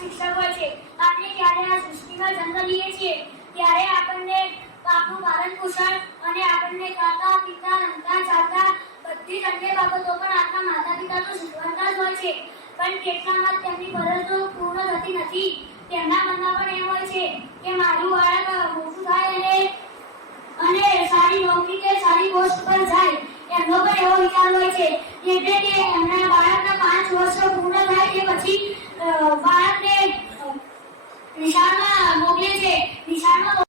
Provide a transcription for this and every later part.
શિક્ષક હોય છે. આપણે જ્યારે આ સૃષ્ટિમાં જન્મ લઈએ છીએ, ત્યારે આપણને આપણું પાલન પોષણ અને આપણને ખાતા પીતા, રમતા, ચાલતા બધી જ અન્ય બાબતો પણ આપણા માતા પિતા તો શીખવાડતા જ હોય છે. પણ કેટલામાં તેમની ફરજો પૂર્ણ થતી નથી. તેમના મનમાં પણ એમ હોય છે કે મારું બાળક મોટું થાય અને અને સારી નોકરી કે સારી પોસ્ટ પર જાય. એમનો પણ એવો વિચાર હોય છે. એટલે કે એમના બાળકના પાંચ વર્ષ પૂર્ણ થાય એ પછી भारत ने निशाना मोगले से निशाना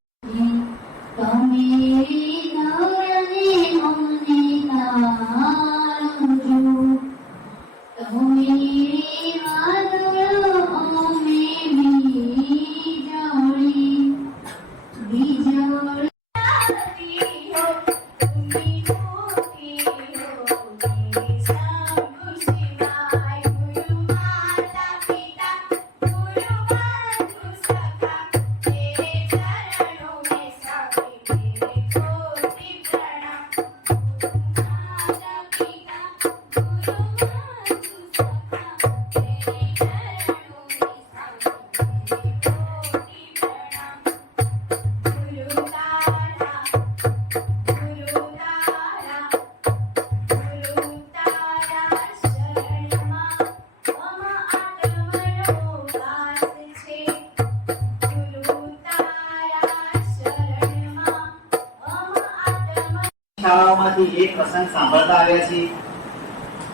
શાળાઓમાંથી એક પ્રસંગ સાંભળતા આવ્યા છીએ.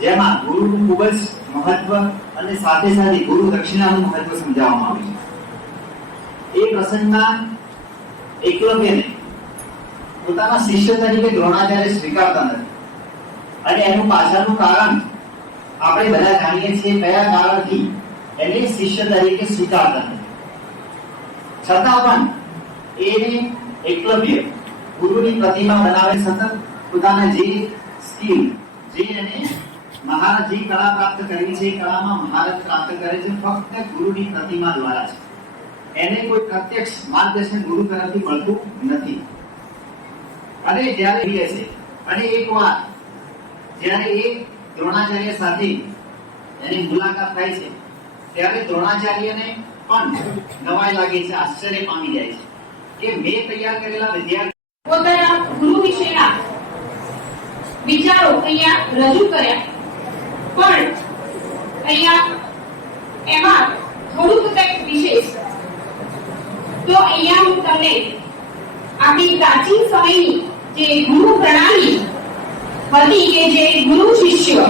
જેમાં ગુરુનું ખૂબ જ મહત્વ અને સાથે સાથે ગુરુ દક્ષિણાનું મહત્વ સમજાવવામાં આવ્યું છે. એ પ્રસંગમાં એકલવ્યને પોતાના શિષ્ય તરીકે દ્રોણાચાર્ય સ્વીકારતા નથી. અને એનું પાછળનું કારણ આપણે બધા જાણીએ છીએ કયા કારણથી એને શિષ્ય તરીકે સ્વીકારતા નથી. છતાં પણ એને એકલવ્ય ગુરુની પ્રતિમા બનાવે સતત પોતાને જે સ્કિલ, જે એને મહારથ જે કળા પ્રાપ્ત કરવી છે, એ કળામાં મહારથ પ્રાપ્ત કરે છે, ફક્ત ગુરુની પ્રતિમા દ્વારા છે એને કોઈ પ્રત્યક્ષ માર્ગદર્શન ગુરુ તરફથી મળતું નથી. અને જ્યારે લે છે અને એક વાર જ્યારે એ દ્રોણાચાર્ય સાથે એની મુલાકાત થાય છે, ત્યારે દ્રોણાચાર્યને પણ નવાઈ લાગે છે, આશ્ચર્ય પામી જાય છે કે મેં તૈયાર કરેલા વિદ્યાર્થી પોતાના ગુરુ વિશેના વિચારો અહીંયા રજૂ કર્યા. પણ અહીંયા એમાં થોડુંક કંઈક વિશેષ. તો અહીંયા હું તમને આપણી પ્રાચીન સમયની જે ગુરુ પ્રણાલી હતી કે જે ગુરુ શિષ્ય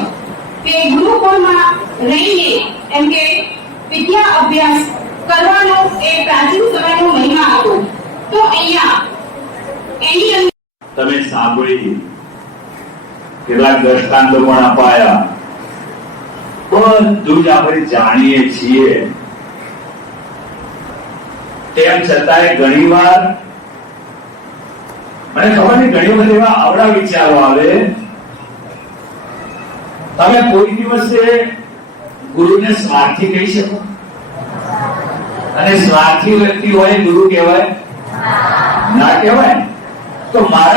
કે ગુરુકુળમાં રહીને એમ કે વિદ્યા અભ્યાસ કરવાનો એ પ્રાચીન સમયનો મહિમા હતો તો અહીંયા એની અંદર તમે સાંભળી. કેટલાક દ્રષ્ટાંતો પણ અપાયા. બધું જ આપણે જાણીએ છીએ, તેમ છતાંય ઘણીવાર મને ખબર નહીં, ઘણી વાર એવા આવડા વિચારો આવે. તમે કોઈ દિવસે ગુરુને સ્વાર્થી કહી શકો? અને સ્વાર્થી વ્યક્તિ હોય ગુરુ કહેવાય? ના કહેવાય. તો મારા